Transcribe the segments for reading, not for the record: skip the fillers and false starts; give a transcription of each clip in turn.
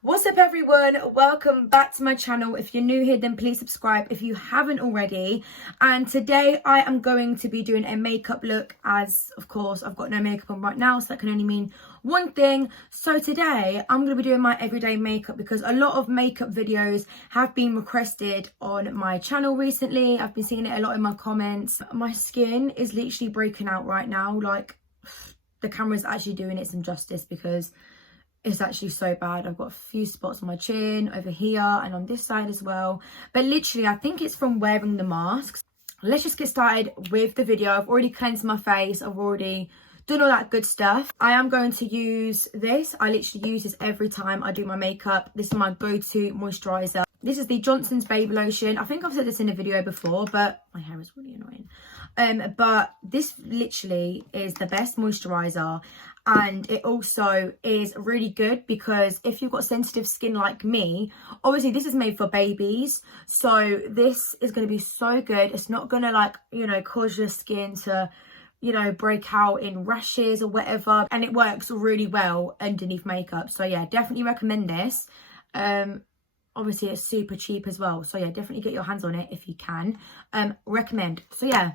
What's up everyone, welcome back to my channel. If you're new here, then please subscribe if you haven't already. And today I am going to be doing a makeup look, as of course I've got no makeup on right now, so that can only mean one thing. So today I'm going to be doing my everyday makeup because a lot of makeup videos have been requested on my channel recently. I've been seeing it a lot in my comments. My skin is literally breaking out right now. Like, the camera's actually doing it some justice because it's actually so bad. I've got a few spots on my chin, over here, and on this side as well. But literally, I think it's from wearing the masks. Let's just get started with the video. I've already cleansed my face. I've already done all that good stuff. I am going to use this. I literally use this every time I do my makeup. This is my go-to moisturizer. This is the Johnson's Baby Lotion. I think I've said this in a video before, but my hair is really annoying. But this literally is the best moisturizer. And it also is really good because if you've got sensitive skin like me, obviously this is made for babies. So this is going to be so good. It's not going to, like, you know, cause your skin to, you know, break out in rashes or whatever. And it works really well underneath makeup. So yeah, definitely recommend this. Obviously it's super cheap as well. So yeah, definitely get your hands on it if you can. Recommend. So yeah.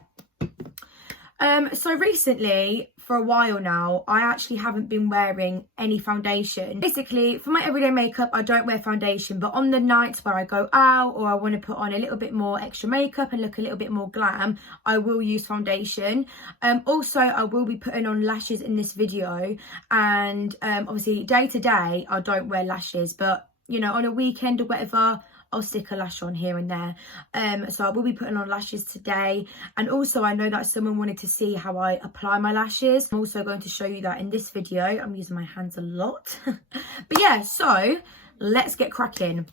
So recently, for a while now, I actually haven't been wearing any foundation. Basically, for my everyday makeup, I don't wear foundation, but on the nights where I go out or I want to put on a little bit more extra makeup and look a little bit more glam, I will use foundation. Also, I will be putting on lashes in this video, and obviously day to day, I don't wear lashes, but you know, on a weekend or whatever, I'll stick a lash on here and there. So I will be putting on lashes today. And also I know that someone wanted to see how I apply my lashes. I'm also going to show you that in this video. I'm using my hands a lot. But yeah, so let's get cracking.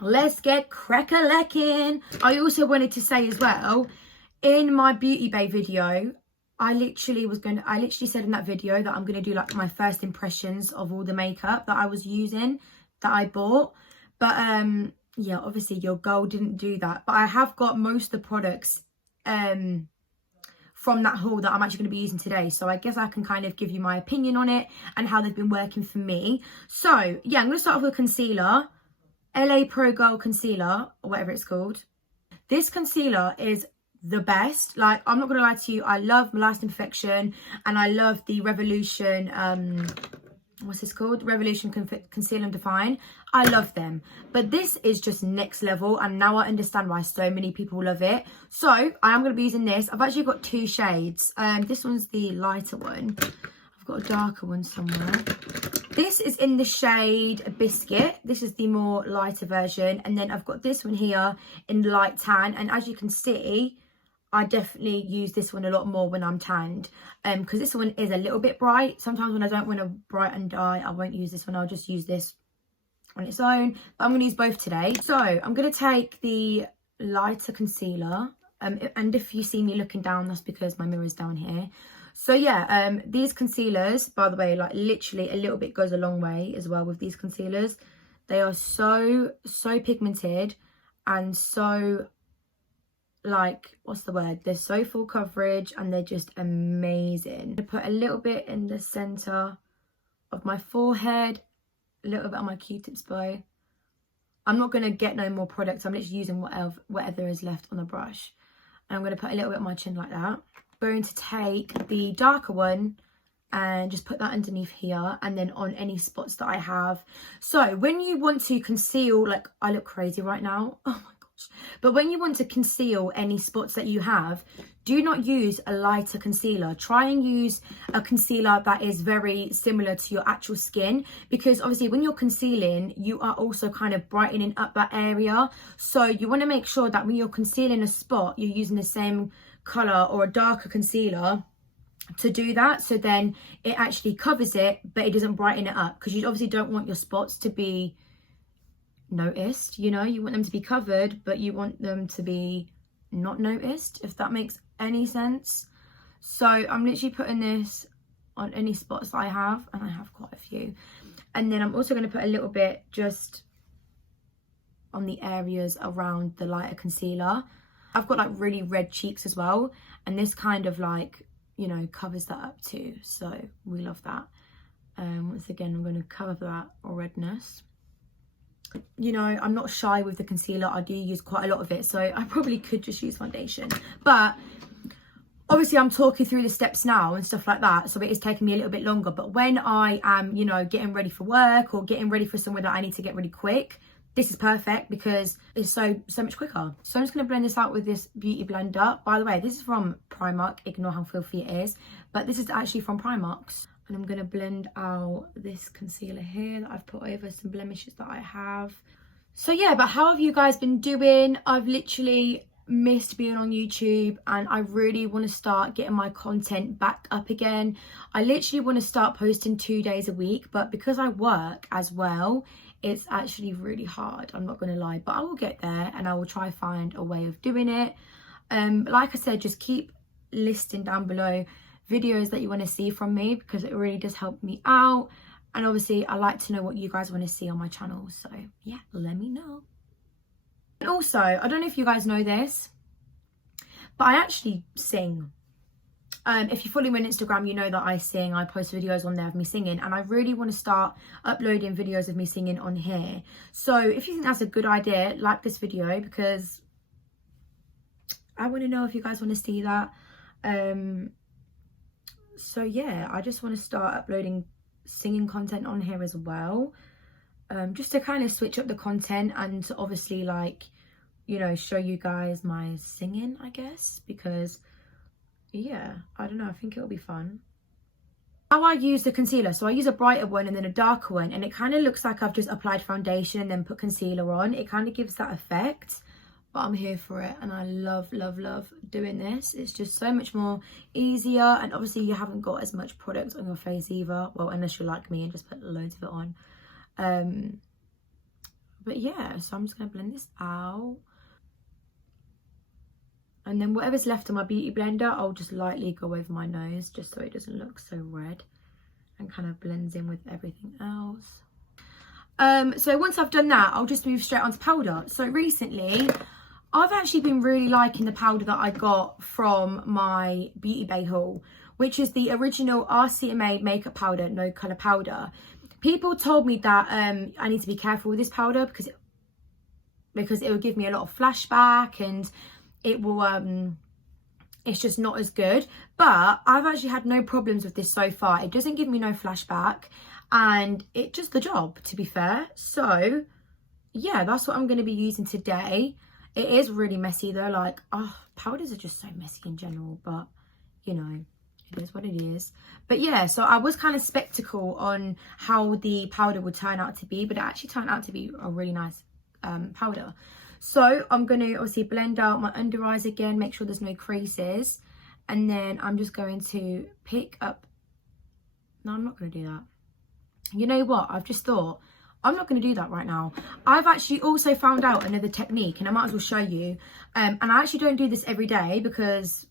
Let's get crack-a-lacking. I also wanted to say as well, in my Beauty Bay video, I literally said in that video that I'm going to do like my first impressions of all the makeup that I was using, that I bought. But yeah, obviously your girl didn't do that, but I have got most of the products from that haul that I'm actually going to be using today, so I guess I can kind of give you my opinion on it and how they've been working for me. So yeah, I'm going to start off with concealer, LA Pro Girl concealer, or whatever it's called. This concealer is the best. Like, I'm not going to lie to you, I love Lasting Perfection and I love the Revolution what's this called, Revolution Conceal and Define. I love them, but this is just next level, and now I understand why so many people love it. So I am going to be using this. I've actually got two shades. This one's the lighter one. I've got a darker one somewhere. This is in the shade Biscuit. This is the more lighter version, and then I've got this one here in light tan. And as you can see, I definitely use this one a lot more when I'm tanned, because this one is a little bit bright. Sometimes when I don't want to brighten dye, I won't use this one. I'll just use this on its own. But I'm going to use both today. So I'm going to take the lighter concealer. And if you see me looking down, that's because my mirror's down here. So yeah, these concealers, by the way, like literally a little bit goes a long way as well with these concealers. They are so pigmented and so, like, what's the word, they're so full coverage and they're just amazing. I put a little bit in the center of my forehead, a little bit on my Q-tips bow. I'm not going to get no more products. I'm literally using whatever is left on the brush, and I'm going to put a little bit on my chin like that. I'm going to take the darker one and just put that underneath here, and then on any spots that I have. So when you want to conceal, like, I look crazy right now, oh my gosh, but when you want to conceal any spots that you have, do not use a lighter concealer. Try and use a concealer that is very similar to your actual skin, because obviously when you're concealing, you are also kind of brightening up that area. So you want to make sure that when you're concealing a spot, you're using the same color or a darker concealer to do that, so then it actually covers it but it doesn't brighten it up, because you obviously don't want your spots to be noticed. You know, you want them to be covered but you want them to be not noticed, if that makes any sense. So I'm literally putting this on any spots that I have, and I have quite a few, and then I'm also going to put a little bit just on the areas around the lighter concealer. I've got like really red cheeks as well, and this kind of, like, you know, covers that up too, so we love that. Once again, I'm going to cover that redness. you know, I'm not shy with the concealer. I do use quite a lot of it, so I probably could just use foundation. But obviously I'm talking through the steps now and stuff like that, so it is taking me a little bit longer. But when I am, you know, getting ready for work or getting ready for somewhere that I need to get really quick, this is perfect because it's so much quicker. So I'm just going to blend this out with this beauty blender. By the way, this is from Primark. Ignore how filthy it is, but this is actually from Primark's. And I'm going to blend out this concealer here that I've put over some blemishes that I have. So yeah, but how have you guys been doing? I've literally missed being on YouTube, and I really want to start getting my content back up again. I literally want to start posting 2 days a week, but because I work as well, it's actually really hard, I'm not going to lie. But I will get there, and I will try to find a way of doing it. Like I said, just keep listing down below videos that you want to see from me, because it really does help me out. And obviously I like to know what you guys want to see on my channel, so yeah, let me know. And also, I don't know if you guys know this, but I actually sing. If you follow me on Instagram, you know that I sing. I post videos on there of me singing, and I really want to start uploading videos of me singing on here. So if you think that's a good idea, like this video, because I want to know if you guys want to see that. So yeah, I just want to start uploading singing content on here as well, just to kind of switch up the content and to obviously, like, you know, show you guys my singing, I guess, because yeah, I don't know, I think it'll be fun. How I use the concealer, so I use a brighter one and then a darker one, and it kind of looks like I've just applied foundation and then put concealer on. It kind of gives that effect, but I'm here for it, and I love doing this. It's just so much more easier, and obviously you haven't got as much product on your face either, well, unless you're like me and just put loads of it on. But yeah, so I'm just gonna blend this out, and then whatever's left on my beauty blender, I'll just lightly go over my nose just so it doesn't look so red, and kind of blends in with everything else. So once I've done that, I'll just move straight onto powder. So recently I've actually been really liking the powder that I got from my Beauty Bay haul, which is the original RCMA makeup powder, no colour powder. People told me that I need to be careful with this powder because it will give me a lot of flashback, and it will it's just not as good. But I've actually had no problems with this so far. It doesn't give me no flashback, and it does the job, to be fair. So yeah, that's what I'm going to be using today. It is really messy though, like, oh, powders are just so messy in general, but you know, it is what it is. But yeah, so I was kind of skeptical on how the powder would turn out to be, but it actually turned out to be a really nice powder. So I'm going to obviously blend out my under eyes again, make sure there's no creases, and then I'm just going to pick up, no, I'm not going to do that. You know what, I've just thought, I'm not going to do that right now. I've actually also found out another technique, and I might as well show you. And I actually don't do this every day because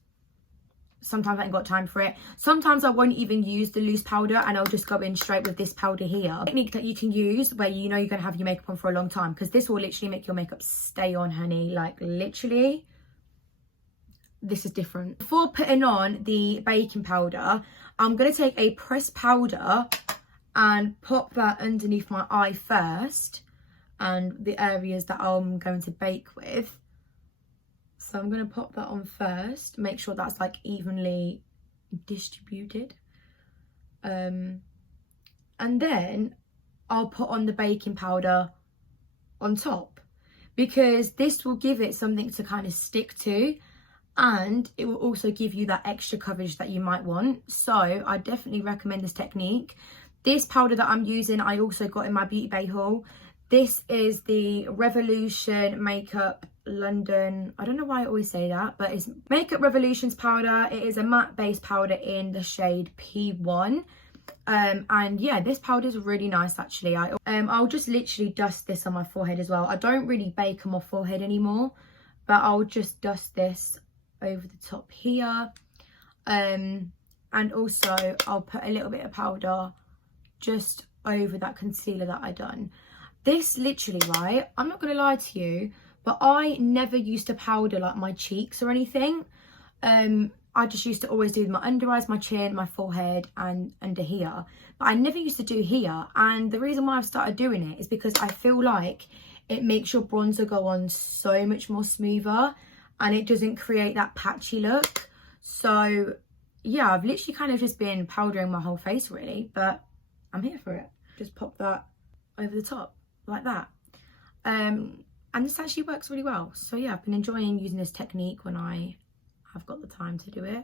sometimes I ain't got time for it. Sometimes I won't even use the loose powder, and I'll just go in straight with this powder here. A technique that you can use where you know you're going to have your makeup on for a long time, because this will literally make your makeup stay on, honey. Like, literally, this is different. Before putting on the baking powder, I'm going to take a pressed powder and pop that underneath my eye first, and the areas that I'm going to bake with. So I'm going to pop that on first, make sure that's like evenly distributed, and then I'll put on the baking powder on top, because this will give it something to kind of stick to, and it will also give you that extra coverage that you might want. So I definitely recommend this technique. This powder that I'm using, I also got in my Beauty Bay haul. This is the Revolution Makeup London. I don't know why I always say that, but it's Makeup Revolutions powder. It is a matte base powder in the shade P1. And yeah, this powder is really nice actually. I'll just literally dust this on my forehead as well. I don't really bake on my forehead anymore, but I'll just dust this over the top here. And also I'll put a little bit of powder just over that concealer that I done. This literally, right, I'm not gonna lie to you, but I never used to powder like my cheeks or anything. I just used to always do my under eyes, my chin, my forehead and under here. But I never used to do here. And the reason why I've started doing it is because I feel like it makes your bronzer go on so much more smoother and it doesn't create that patchy look. So yeah, I've literally kind of just been powdering my whole face really, but I'm here for it. Just pop that over the top like that. And this actually works really well. So yeah, I've been enjoying using this technique when I have got the time to do it.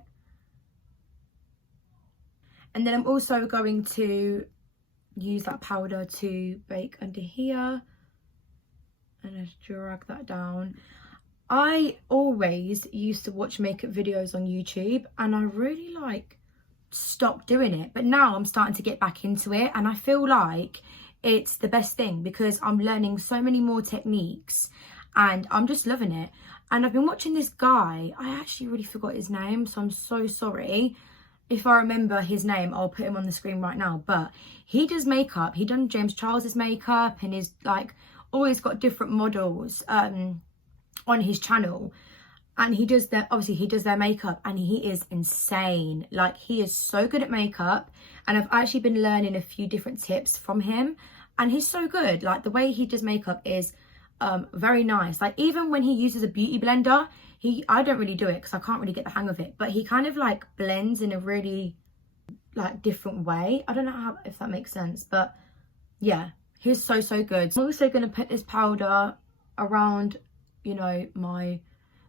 And then I'm also going to use that powder to bake under here and just drag that down. I always used to watch makeup videos on YouTube and I really like stopped doing it, but now I'm starting to get back into it and I feel like it's the best thing because I'm learning so many more techniques and I'm just loving it. And I've been watching this guy, I actually really forgot his name, so I'm so sorry. If I remember his name, I'll put him on the screen right now. But he does makeup. He done James Charles's makeup and he's like always got different models on his channel. And he does their, obviously he does their makeup and he is insane. Like he is so good at makeup. And I've actually been learning a few different tips from him. And he's so good. Like the way he does makeup is very nice. Like even when he uses a beauty blender, I don't really do it because I can't really get the hang of it, but he kind of like blends in a really like different way. I don't know how, if that makes sense, but yeah, he's so good. I'm also going to put this powder around, you know, my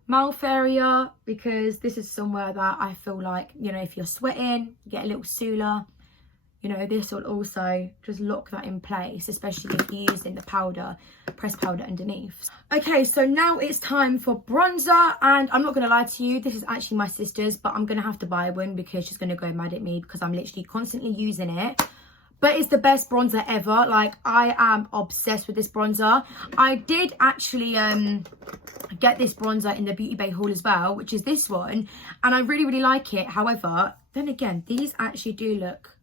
mouth area because this is somewhere that I feel like, you know, if you're sweating, you get a little sooler. You know, this will also just lock that in place, especially if you're using the powder, pressed powder underneath. Okay, so now it's time for bronzer. And I'm not going to lie to you, this is actually my sister's, but I'm going to have to buy one because she's going to go mad at me because I'm literally constantly using it. But it's the best bronzer ever. Like, I am obsessed with this bronzer. I did actually get this bronzer in the Beauty Bay haul as well, which is this one. And I really like it. However, then again, these actually do look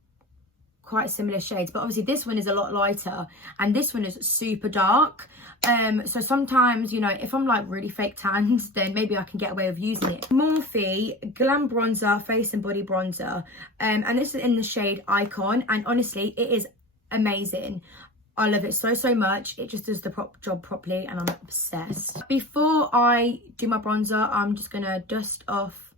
quite similar shades, but obviously this one is a lot lighter and this one is super dark. So sometimes, you know, if I'm like really fake tanned, then maybe I can get away with using it. Morphe Glam Bronzer Face and Body Bronzer, and this is in the shade Icon, and honestly it is amazing. I love it so much. It just does the job properly and I'm obsessed. Before I do my bronzer, I'm just gonna dust off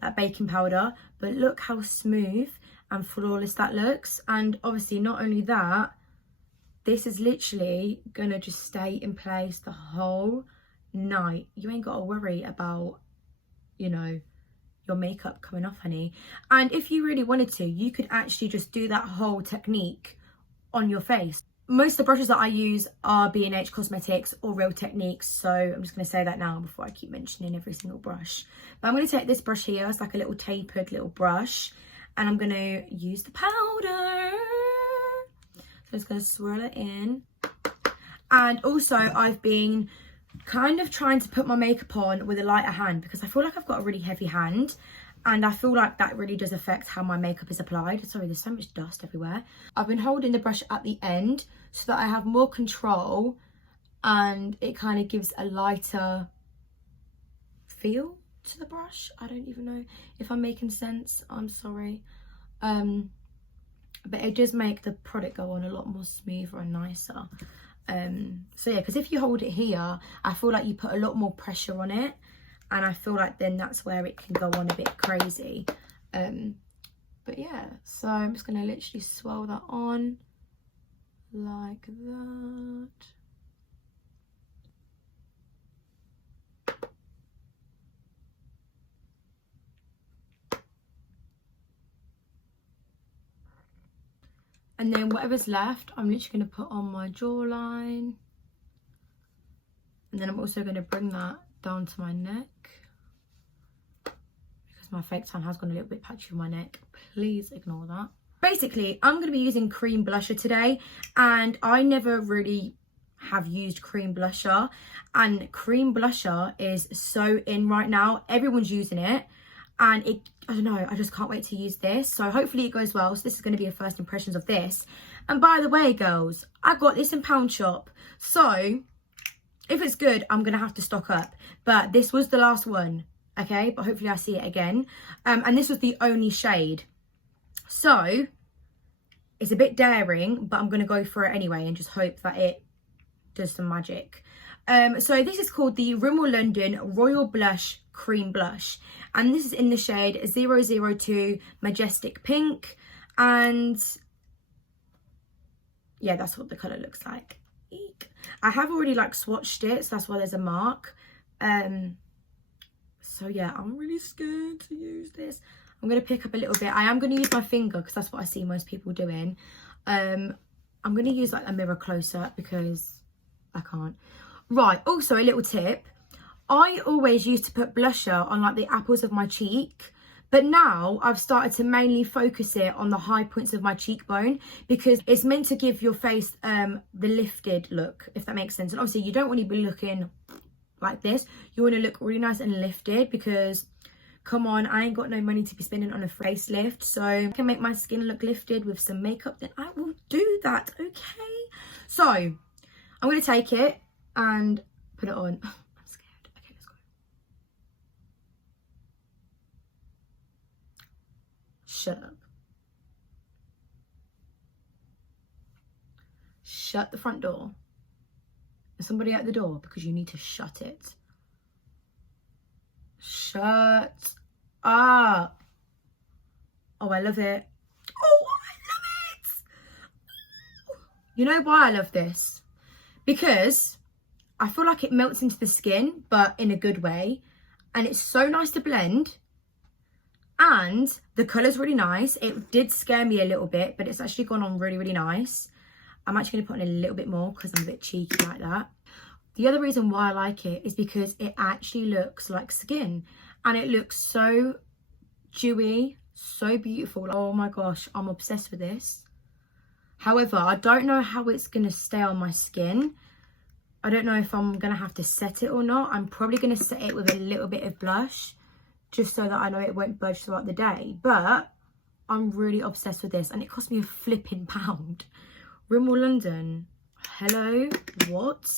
that baking powder, but look how smooth and flawless that looks. And obviously not only that, this is literally gonna just stay in place the whole night. You ain't gotta worry about, you know, your makeup coming off, honey. And if you really wanted to, you could actually just do that whole technique on your face. Most of the brushes that I use are B&H Cosmetics or Real Techniques, so I'm just going to say that now before I keep mentioning every single brush. But I'm going to take this brush here, it's like a little tapered little brush, and I'm going to use the powder. So I'm just going to swirl it in. And also I've been kind of trying to put my makeup on with a lighter hand because I feel like I've got a really heavy hand. And I feel like that really does affect how my makeup is applied. Sorry, there's so much dust everywhere. I've been holding the brush at the end so that I have more control and it kind of gives a lighter feel to the brush. I don't even know if I'm making sense. I'm sorry. But it does make the product go on a lot more smoother and nicer. So yeah, because if you hold it here, I feel like you put a lot more pressure on it. And I feel like then that's where it can go on a bit crazy. But yeah, so I'm just going to literally swirl that on like that. And then whatever's left, I'm literally going to put on my jawline. And then I'm also going to bring that down to my neck because my fake tan has gone a little bit patchy on my neck. Please ignore that. Basically, I'm going to be using cream blusher today, and I never really have used cream blusher, and cream blusher is so in right now. Everyone's using it, and I don't know, I just can't wait to use this. So hopefully it goes well. So this is going to be a first impressions of this. And by the way, girls, I got this in Pound Shop, so if it's good, I'm going to have to stock up. But this was the last one. okay, but hopefully I see it again. And this was the only shade. So it's a bit daring, but I'm going to go for it anyway and just hope that it does some magic. So this is called the Rimmel London Royal Blush Cream Blush, and this is in the shade 002 Majestic Pink, and yeah, that's what the colour looks like. Eek. I have already like swatched it, so that's why there's a mark. So yeah, I'm really scared to use this. I'm going to pick up a little bit. I am going to use my finger because that's what I see most people doing. I'm going to use like a mirror close-up because I can't. Right, also a little tip. I always used to put blusher on like the apples of my cheek, but now I've started to mainly focus it on the high points of my cheekbone because it's meant to give your face the lifted look, if that makes sense. And obviously you don't want to be looking like this. You want to look really nice and lifted because, come on, I ain't got no money to be spending on a facelift. So if I can make my skin look lifted with some makeup, then I will do that, okay? So I'm going to take it and put it on. I'm scared. Okay, let's go. Shut up. Shut the front door. There's somebody at the door because you need to shut it. Shut up. Oh, I love it. Oh, I love it. You know why I love this? Because I feel like it melts into the skin, but in a good way. And it's so nice to blend. And the colour's really nice. It did scare me a little bit, but it's actually gone on really, really nice. I'm actually going to put in a little bit more because I'm a bit cheeky like that. The other reason why I like it is because it actually looks like skin. And it looks so dewy, so beautiful. Oh my gosh, I'm obsessed with this. However, I don't know how it's going to stay on my skin. I don't know if I'm going to have to set it or not. I'm probably going to set it with a little bit of blush, just so that I know it won't budge throughout the day. But I'm really obsessed with this, and it cost me a flipping £1. Rimmel London, hello, what?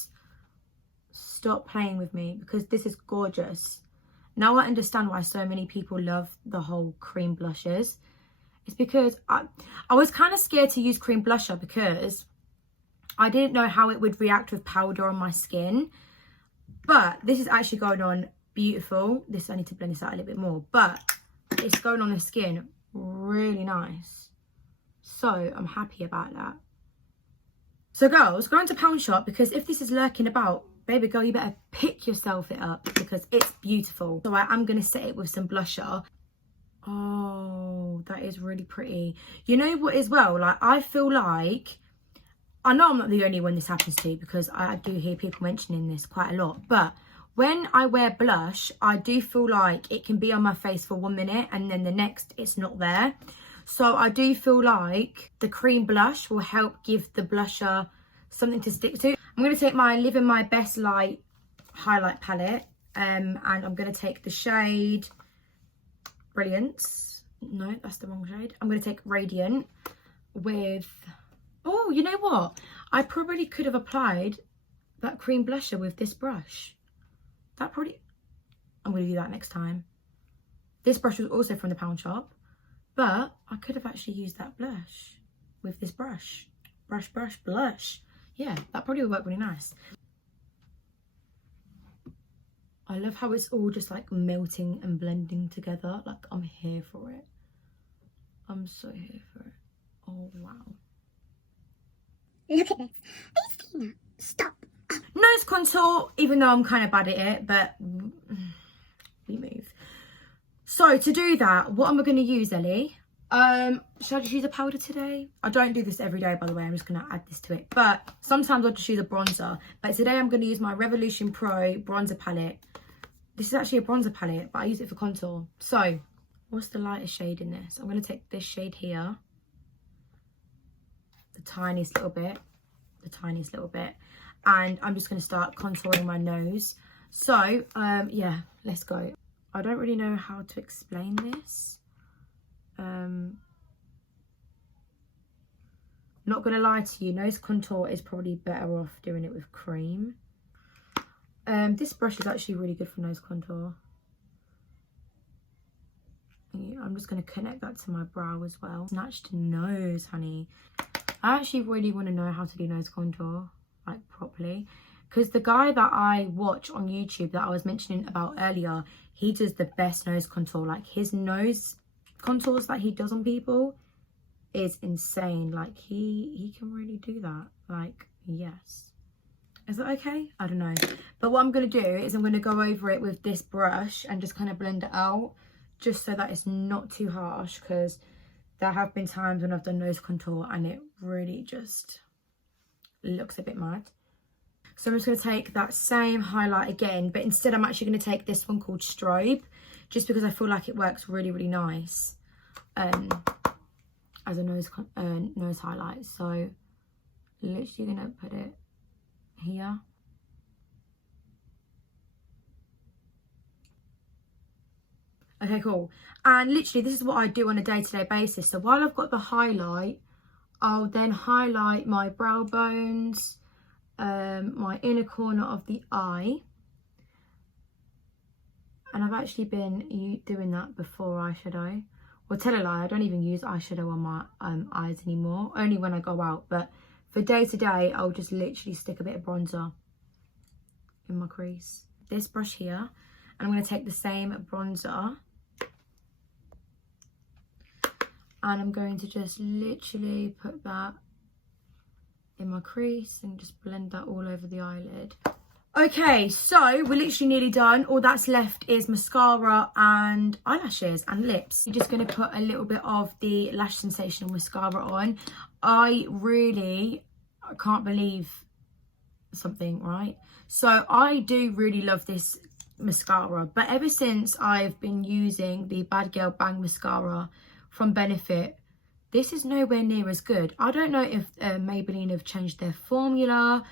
Stop playing with me because this is gorgeous. Now I understand why so many people love the whole cream blushes. It's because I was kind of scared to use cream blusher because I didn't know how it would react with powder on my skin. But this is actually going on beautiful. I need to blend this out a little bit more, but it's going on the skin really nice. So I'm happy about that. So girls, go into Pound Shop because if this is lurking about, baby girl, you better pick yourself it up because it's beautiful. So I am going to set it with some blusher. Oh, that is really pretty. You know what as well, like I feel like, I know I'm not the only one this happens to because I do hear people mentioning this quite a lot, but when I wear blush, I do feel like it can be on my face for 1 minute and then the next it's not there. So I do feel like the cream blush will help give the blusher something to stick to. I'm going to take my Live in My Best Light highlight palette and I'm going to take the shade Brilliance. No, that's the wrong shade. I'm going to take Radiant with... Oh, you know what? I probably could have applied that cream blusher with this brush. I'm going to do that next time. This brush was also from the Pound Shop, but I could have actually used that blush with this brush. Blush. Yeah, that probably would work really nice. I love how it's all just like melting and blending together. Like, I'm here for it. I'm so here for it. Oh, wow. Look at this. Are you seeing that? Stop. Nose contour, even though I'm kind of bad at it, but we move. So to do that, what am I going to use, Ellie? Should I just use a powder today? I don't do this every day, by the way. I'm just going to add this to it. But sometimes I'll just use a bronzer. But today I'm going to use my Revolution Pro bronzer palette. This is actually a bronzer palette, but I use it for contour. So, what's the lightest shade in this? I'm going to take this shade here. The tiniest little bit. And I'm just going to start contouring my nose. So, yeah, let's go. I don't really know how to explain this. Not gonna lie to you, nose contour is probably better off doing it with cream. This brush is actually really good for nose contour. I'm just going to connect that to my brow as well. Snatched nose, honey. I actually really want to know how to do nose contour, like properly. Because the guy that I watch on YouTube that I was mentioning about earlier, he does the best nose contour. Like his nose contours that he does on people is insane. Like he can really do that. Like, yes. Is that okay? I don't know. But what I'm going to do is I'm going to go over it with this brush and just kind of blend it out, just so that it's not too harsh, because there have been times when I've done nose contour and it really just looks a bit mad. So I'm just going to take that same highlight again, but instead I'm actually going to take this one called Strobe, just because I feel like it works really, really nice as a nose highlight. So literally going to put it here. Okay, cool. And literally this is what I do on a day-to-day basis. So while I've got the highlight, I'll then highlight my brow bones, my inner corner of the eye. And I've actually been doing that before eyeshadow. Well, tell a lie, I don't even use eyeshadow on my eyes anymore, only when I go out. But for day to day, I'll just literally stick a bit of bronzer in my crease. This brush here, and I'm going to take the same bronzer, and I'm going to just literally put that in my crease and just blend that all over the eyelid. Okay, so we're literally nearly done. All that's left is mascara and eyelashes and lips. You're just going to put a little bit of the Lash Sensational mascara on. I can't believe something, right? So I do really love this mascara, but ever since I've been using the Bad Girl Bang mascara from Benefit, this is nowhere near as good. I don't know if Maybelline have changed their formula,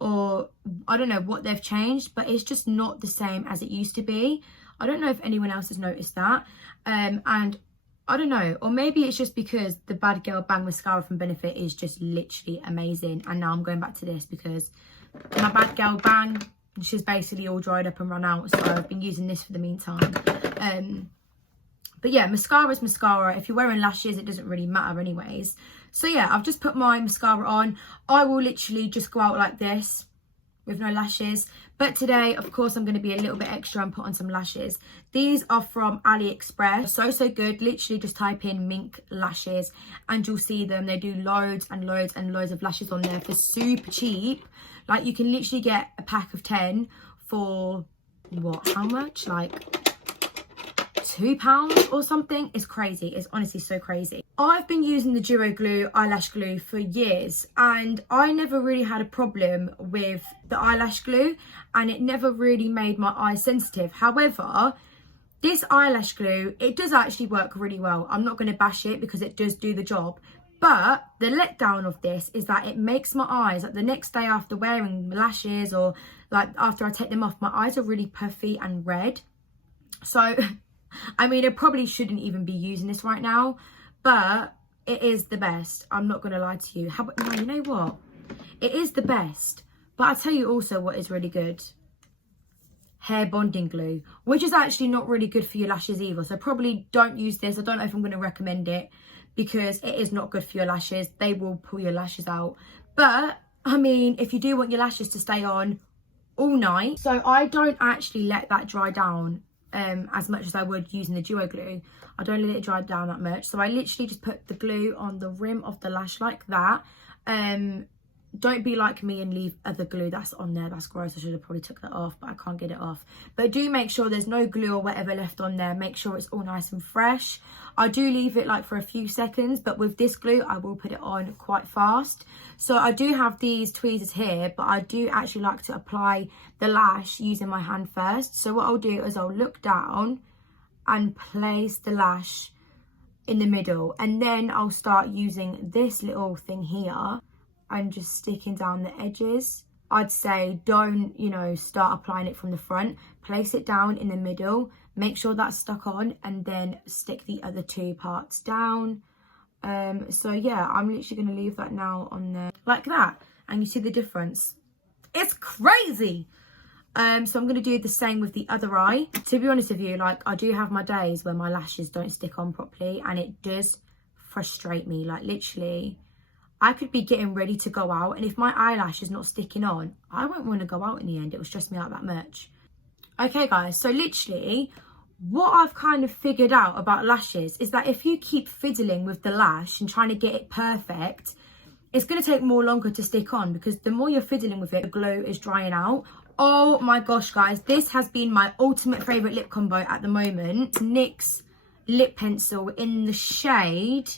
or I don't know what they've changed, but it's just not the same as it used to be. I don't know if anyone else has noticed that. And I don't know, or maybe it's just because the Bad Girl Bang mascara from Benefit is just literally amazing. And now I'm going back to this because my Bad Girl Bang, she's basically all dried up and run out. So I've been using this for the meantime. But yeah, mascara is mascara. If you're wearing lashes, it doesn't really matter anyways. So yeah, I've just put my mascara on. I will literally just go out like this with no lashes. But today, of course, I'm going to be a little bit extra and put on some lashes. These are from AliExpress. So good. Literally just type in mink lashes and you'll see them. They do loads and loads and loads of lashes on there for super cheap. Like, you can literally get a pack of 10 for, what, how much? Like £2 or something. It's crazy. It's honestly so crazy. I've been using the Duo Glue eyelash glue for years, and I never really had a problem with the eyelash glue, and it never really made my eyes sensitive. However, this eyelash glue, it does actually work really well. I'm not going to bash it because it does do the job. But the letdown of this is that it makes my eyes, like the next day after wearing lashes, or like after I take them off, my eyes are really puffy and red. So I mean, I probably shouldn't even be using this right now, but it is the best. I'm not going to lie to you. No, you know what? It is the best. But I'll tell you also what is really good. Hair bonding glue, which is actually not really good for your lashes either. So probably don't use this. I don't know if I'm going to recommend it because it is not good for your lashes. They will pull your lashes out. But, I mean, if you do want your lashes to stay on all night. So I don't actually let that dry down as much as I would using the Duo Glue. I don't let it dry down that much. So I literally just put the glue on the rim of the lash like that. Don't be like me and leave other glue that's on there. That's gross. I should have probably took that off, but I can't get it off. But do make sure there's no glue or whatever left on there. Make sure it's all nice and fresh. I do leave it like for a few seconds, but with this glue, I will put it on quite fast. So I do have these tweezers here, but I do actually like to apply the lash using my hand first. So what I'll do is I'll look down and place the lash in the middle, and then I'll start using this little thing here and just sticking down the edges. I'd say don't, you know, start applying it from the front. Place it down in the middle, make sure that's stuck on, and then stick the other two parts down. So yeah, I'm literally going to leave that now on there like that, and you see the difference. It's crazy. So I'm going to do the same with the other eye. To be honest with you, like, I do have my days where my lashes don't stick on properly, and it does frustrate me. Like, literally, I could be getting ready to go out, and if my eyelash is not sticking on, I won't want to go out in the end. It will stress me out that much. Okay, guys, so literally, what I've kind of figured out about lashes is that if you keep fiddling with the lash and trying to get it perfect, it's going to take more longer to stick on, because the more you're fiddling with it, the glow is drying out. Oh my gosh, guys, this has been my ultimate favourite lip combo at the moment. NYX lip pencil in the shade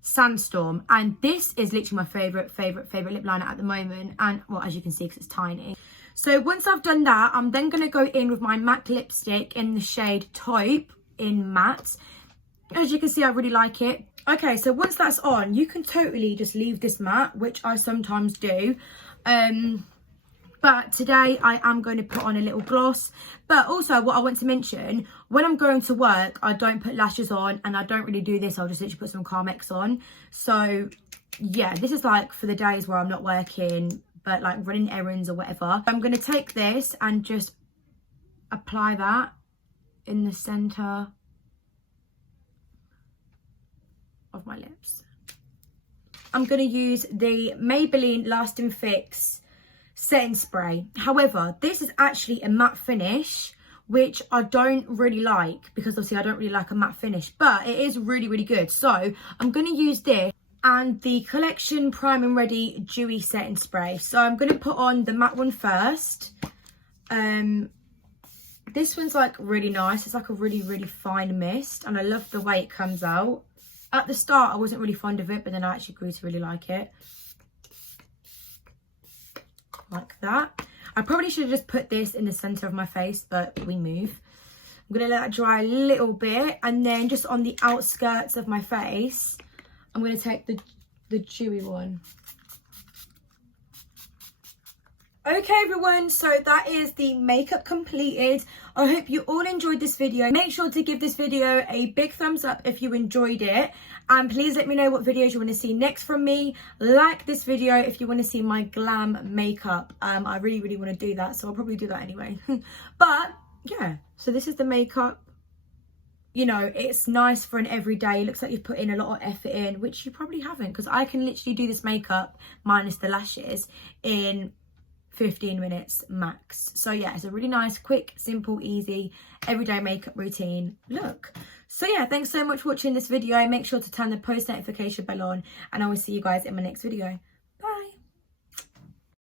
Sandstorm, and this is literally my favourite lip liner at the moment. And, well, as you can see, because it's tiny. So once I've done that, I'm then going to go in with my MAC lipstick in the shade Taupe in matte. As you can see, I really like it. Okay, so once that's on, you can totally just leave this matte, which I sometimes do. But today I am going to put on a little gloss. But also, what I want to mention, when I'm going to work, I don't put lashes on, and I don't really do this. I'll just literally put some Carmex on. So yeah, this is like for the days where I'm not working, but like running errands or whatever. I'm going to take this and just apply that in the centre of my lips. I'm going to use the Maybelline Lasting Fix setting spray. However, this is actually a matte finish, which I don't really like, because obviously I don't really like a matte finish, but it is really, really good. So I'm going to use this and the Collection Prime and Ready Dewy setting spray. So I'm going to put on the matte one first. This one's like really nice. It's like a really, really fine mist, and I love the way it comes out. At the start I wasn't really fond of it, but then I actually grew to really like it. Like that. I probably should have just put this in the center of my face, but we move. I'm gonna let that dry a little bit, and then just on the outskirts of my face, I'm gonna take the dewy one. Okay everyone, so that is the makeup completed. I hope you all enjoyed this video. Make sure to give this video a big thumbs up if you enjoyed it, and please let me know what videos you want to see next from me. Like this video if you want to see my glam makeup. I really want to do that, so I'll probably do that anyway. But yeah, so this is the makeup. You know, it's nice for an everyday. It looks like you've put in a lot of effort in, which you probably haven't, because I can literally do this makeup minus the lashes in 15 minutes max. So yeah, it's a really nice, quick, simple, easy, everyday makeup routine look. So yeah, thanks so much for watching this video. Make sure to turn the post notification bell on, and I will see you guys in my next video.